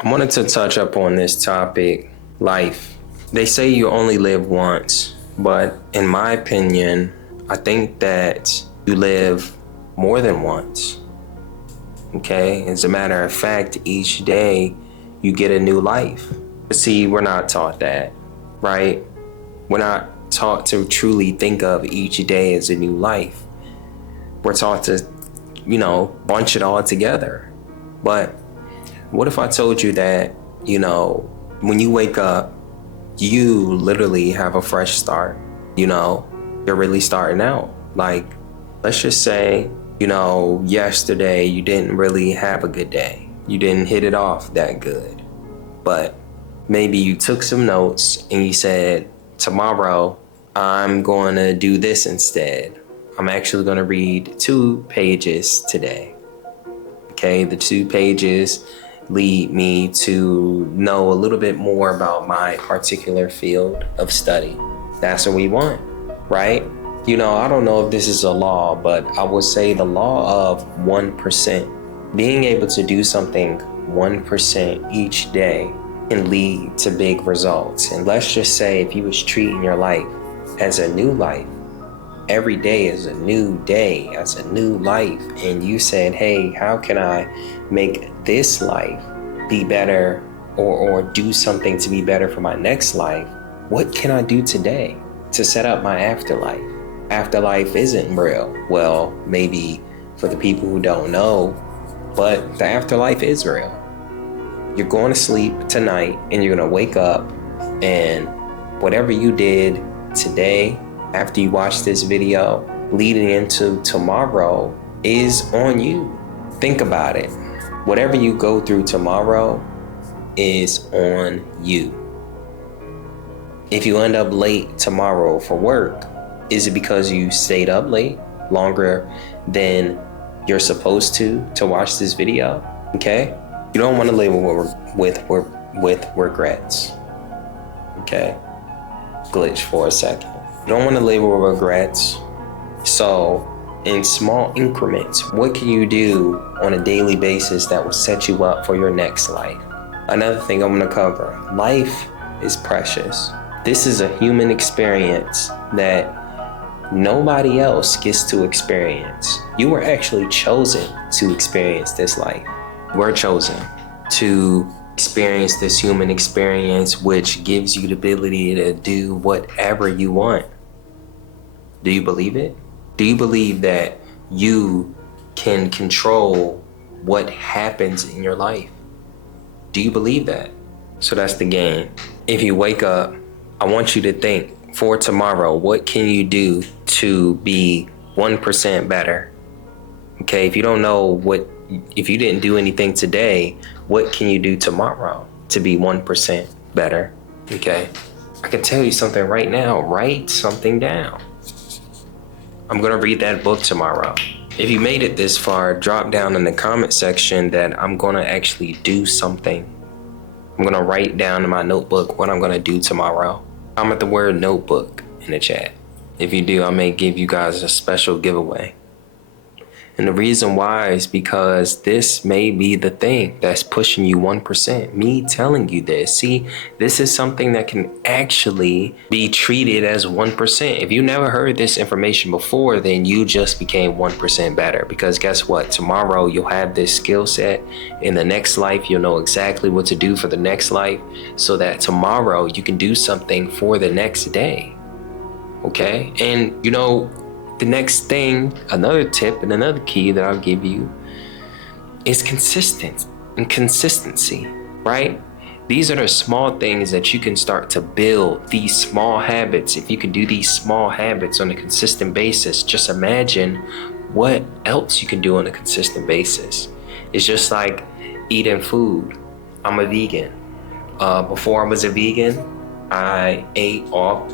I wanted to touch up on this topic, life. They say you only live once, but in my opinion, I think that you live more than once. Okay, as a matter of fact, each day you get a new life. But see, we're not taught that, right? We're not taught to truly think of each day as a new life. We're taught to, bunch it all together. But what if I told you that, when you wake up, you literally have a fresh start? You're really starting out. Like, let's just say, yesterday you didn't really have a good day. You didn't hit it off that good. But maybe you took some notes and you said, tomorrow I'm going to do this instead. I'm actually going to read 2 pages today. Okay, the 2 pages lead me to know a little bit more about my particular field of study. That's what we want, right? I don't know if this is a law, but I would say the law of 1%. Being able to do something 1% each day can lead to big results. And let's just say if you was treating your life as a new life, every day is a new day, as a new life, and you said, hey, how can I make this life be better or do something to be better for my next life? What can I do today to set up my afterlife? Afterlife isn't real. Well, maybe for the people who don't know, but the afterlife is real. You're going to sleep tonight and you're going to wake up, and whatever you did today, after you watch this video, leading into tomorrow is on you. Think about it. Whatever you go through tomorrow is on you. If you end up late tomorrow for work, is it because you stayed up late longer than you're supposed to watch this video? Okay? You don't want to live with regrets. Okay? Glitch for a second. You don't want to live with regrets. So, in small increments, what can you do on a daily basis that will set you up for your next life? Another thing I'm going to cover. Life is precious. This is a human experience that nobody else gets to experience. You were actually chosen to experience this life. We're chosen to experience this human experience, which gives you the ability to do whatever you want. Do you believe it? Do you believe that you can control what happens in your life? Do you believe that? So that's the game. If you wake up, I want you to think, for tomorrow, what can you do to be 1% better? Okay, if you don't know if you didn't do anything today, what can you do tomorrow to be 1% better? Okay, I can tell you something right now. Write something down. I'm gonna read that book tomorrow. If you made it this far, drop down in the comment section that I'm gonna actually do something. I'm gonna write down in my notebook what I'm gonna do tomorrow. Comment the word notebook in the chat. If you do, I may give you guys a special giveaway. And the reason why is because this may be the thing that's pushing you 1%. Me telling you this. See, this is something that can actually be treated as 1%. If you never heard this information before, then you just became 1% better. Because guess what? Tomorrow you'll have this skill set. In the next life, you'll know exactly what to do for the next life, so that tomorrow you can do something for the next day. Okay? And the next thing, another tip and another key that I'll give you is consistency, right? These are the small things that you can start to build, these small habits. If you can do these small habits on a consistent basis, just imagine what else you can do on a consistent basis. It's just like eating food. I'm a vegan. Before I was a vegan, I ate all,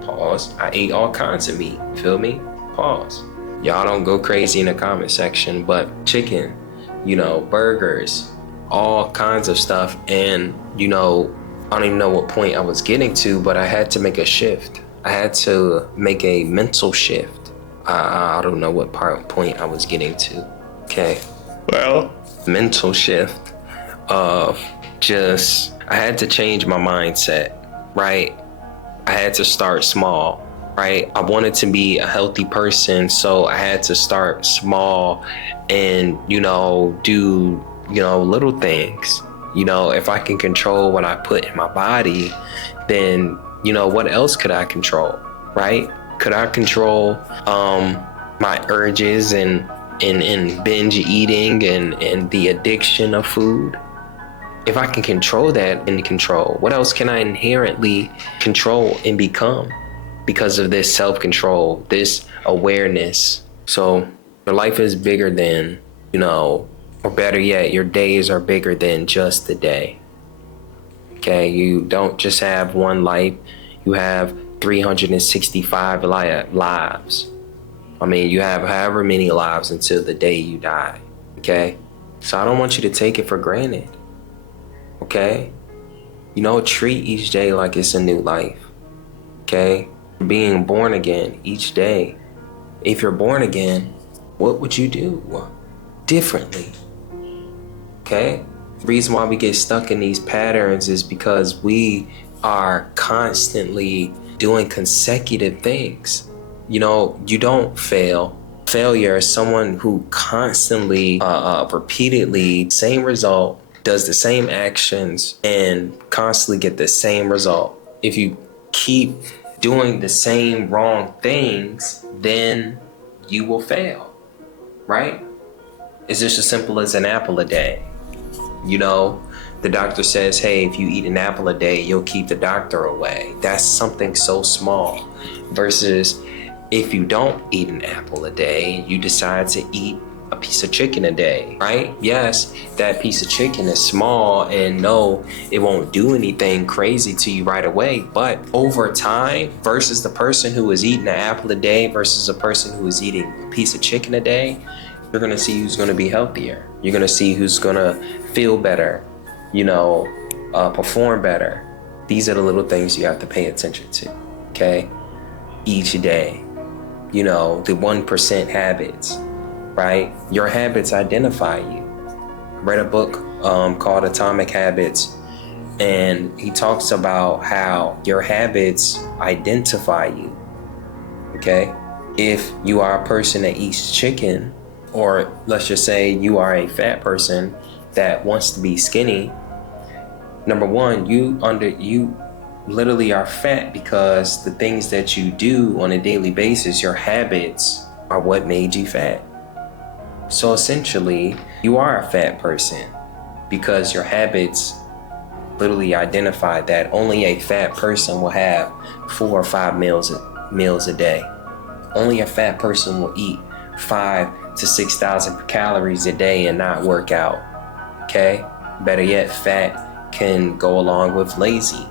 pause. I ate all kinds of meat. Feel me? Pause. Y'all don't go crazy in the comment section, but chicken, burgers, all kinds of stuff. And, I don't even know what point I was getting to, but I had to make a shift. I had to make a mental shift. I don't know what point I was getting to. Okay. Well, mental shift. of I had to change my mindset, right? I had to start small, right? I wanted to be a healthy person, so I had to start small and, do, little things. If I can control what I put in my body, then, what else could I control, right? Could I control my urges and binge eating and the addiction of food? If I can control that and control, what else can I inherently control and become because of this self-control, this awareness? So your life is bigger than, or better yet, your days are bigger than just the day. Okay, you don't just have one life, you have 365 lives. I mean, you have however many lives until the day you die. Okay, so I don't want you to take it for granted. Okay, treat each day like it's a new life. Okay, being born again each day. If you're born again, what would you do differently? Okay, the reason why we get stuck in these patterns is because we are constantly doing consecutive things. You don't fail. Failure is someone who constantly, repeatedly, same result, does the same actions and constantly get the same result. If you keep doing the same wrong things, then you will fail, right? It's just as simple as an apple a day. The doctor says, hey, if you eat an apple a day, you'll keep the doctor away. That's something so small. Versus if you don't eat an apple a day, you decide to eat a piece of chicken a day, right? Yes, that piece of chicken is small and no, it won't do anything crazy to you right away. But over time, versus the person who is eating an apple a day versus a person who is eating a piece of chicken a day, you're gonna see who's gonna be healthier. You're gonna see who's gonna feel better, perform better. These are the little things you have to pay attention to, okay? Each day, the 1% habits, right? Your habits identify you. I read a book called Atomic Habits, and he talks about how your habits identify you, okay? If you are a person that eats chicken, or let's just say you are a fat person that wants to be skinny, number one, you literally are fat because the things that you do on a daily basis, your habits, are what made you fat. So essentially, you are a fat person because your habits literally identify that only a fat person will have 4 or 5 meals a day. Only a fat person will eat 5 to 6,000 calories a day and not work out. Okay? Better yet, fat can go along with lazy.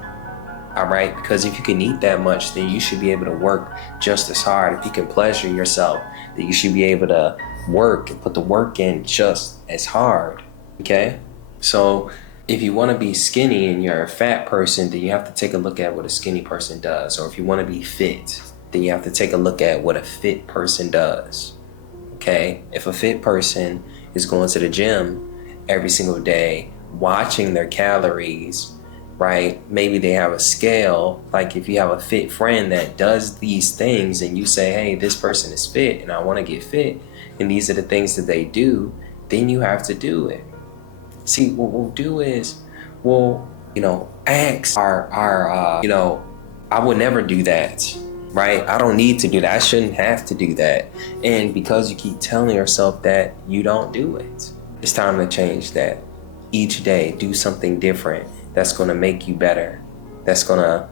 All right? Because if you can eat that much, then you should be able to work just as hard. If you can pleasure yourself, then you should be able to work and put the work in just as hard. Okay? So if you want to be skinny and you're a fat person, then you have to take a look at what a skinny person does. Or if you want to be fit, then you have to take a look at what a fit person does. Okay? If a fit person is going to the gym every single day, watching their calories, right? Maybe they have a scale. Like if you have a fit friend that does these things and you say, hey, this person is fit and I want to get fit, and these are the things that they do, then you have to do it. See, what we'll do is ask I would never do that, right? I don't need to do that. I shouldn't have to do that. And because you keep telling yourself that, you don't do it. It's time to change that. Each day, do something different that's going to make you better. That's going to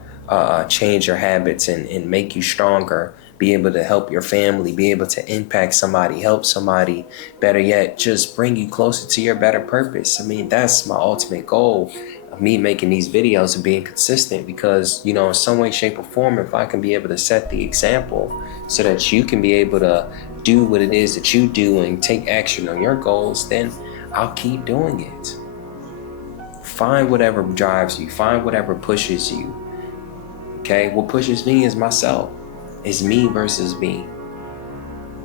change your habits and make you stronger. Be able to help your family, be able to impact somebody, help somebody. Better yet, just bring you closer to your better purpose. I mean, that's my ultimate goal of me making these videos and being consistent, because, in some way, shape, or form, if I can be able to set the example so that you can be able to do what it is that you do and take action on your goals, then I'll keep doing it. Find whatever drives you. Find whatever pushes you. Okay? What pushes me is myself. It's me versus me.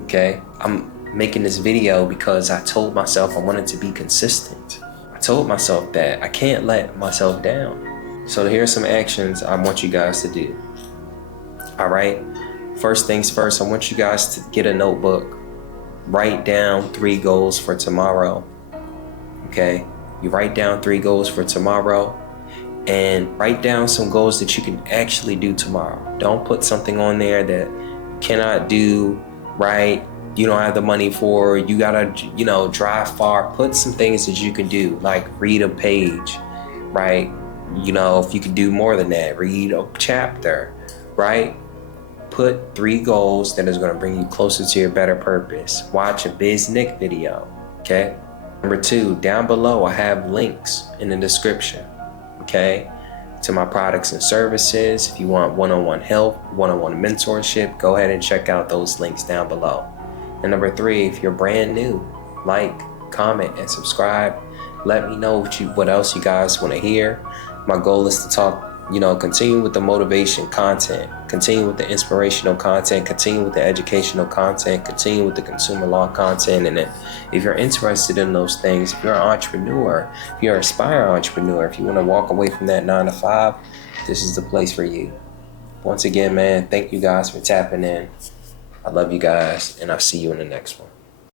Okay? I'm making this video because I told myself I wanted to be consistent. I told myself that I can't let myself down. So here's some actions I want you guys to do. All right. First things first, I want you guys to get a notebook. Write down 3 goals for tomorrow. Okay. You write down 3 goals for tomorrow, and write down some goals that you can actually do tomorrow. Don't put something on there that you cannot do, right? You don't have the money for, you gotta, drive far. Put some things that you can do, like read a page, right? If you can do more than that, read a chapter, right? Put 3 goals that is gonna bring you closer to your better purpose. Watch a BizNick video, okay? Number 2, down below, I have links in the description, okay, to my products and services. If you want one-on-one help, one-on-one mentorship, go ahead and check out those links down below. And number 3, if you're brand new, like, comment, and subscribe. Let me know what else you guys want to hear. My goal is to talk, continue with the motivation content, continue with the inspirational content, continue with the educational content, continue with the consumer law content. And if you're interested in those things, if you're an entrepreneur, if you're an aspiring entrepreneur, if you want to walk away from that 9 to 5, this is the place for you. Once again, man, thank you guys for tapping in. I love you guys, and I'll see you in the next one.